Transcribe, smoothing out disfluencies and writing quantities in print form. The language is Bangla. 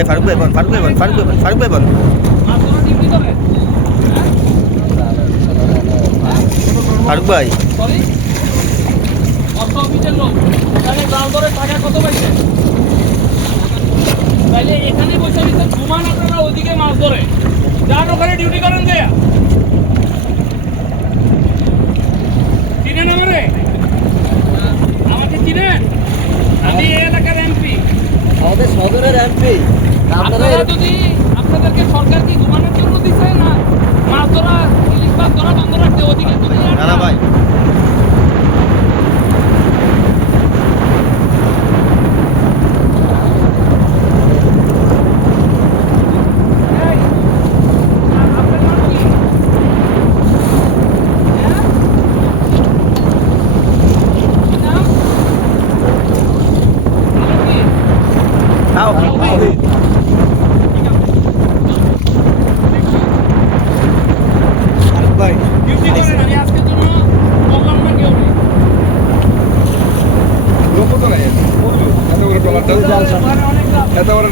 ভাই ফারুক ভাই বল, ফারুক ভাই বল, ফারুক ভাই বল, ফারুক ভাই বল। ফারুক ভাই সরি অর্থ অফিসের লোক এখানে জাল ধরে টাকা কত পাইছে? তাহলে এখানে বসে বসে ঘুমান, আপনারা ওইদিকে মাছ ধরে যার ওখানে ডিউটি করেন দেয়া। চিনেন আমারে? আমাকে চিনেন? আমি এই এলাকার এমপি। আমাদের সদরের এমপি। আপনারা যদি আপনাদেরকে সরকার কি ঘুমানোর জন্য দিচ্ছে না মাছ ধরা, ইলিশ মাছ ধরা বন্ধ রাখতে ওদিকে? না না ভাই তাও ফারুক ভাই ডিউটি করেন, আমি আজকের জন্য বললাম না কেউ নেই। লোক তো নাই এত বড় ট্রলারটা অনেক এত বড়